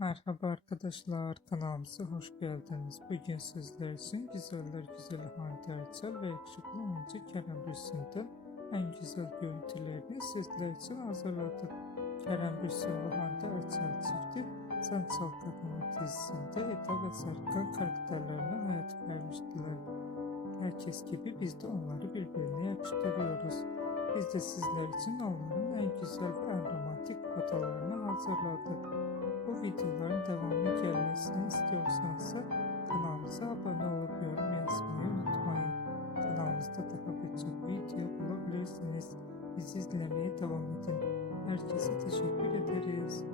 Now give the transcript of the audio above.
Merhaba arkadaşlar, kanalımıza hoş geldiniz. Bugün sizler için güzeller güzeli Hande Erçel ve yakışıklı oyuncu Kerem Bürsin'den en güzel görüntülerini sizler için hazırladık. Kerem Bürsin ve Hande Erçel çifti Sen Çal Kapımı dizisinde Eda ve Serkan karakterlerine hayat vermiştiler. Herkes gibi biz de onları birbirine yakıştırıyoruz. Biz de sizler için onların en güzel ve en romantik fotoğraflarını hazırladık. Bu videoların devamlı gelmesini istiyorsanız kanalımıza abone olup yorum yazmayı unutmayın. Kanalımızda daha birçok video bulabilirsiniz. Bizi izlemeye devam edin. Herkese teşekkür ederiz.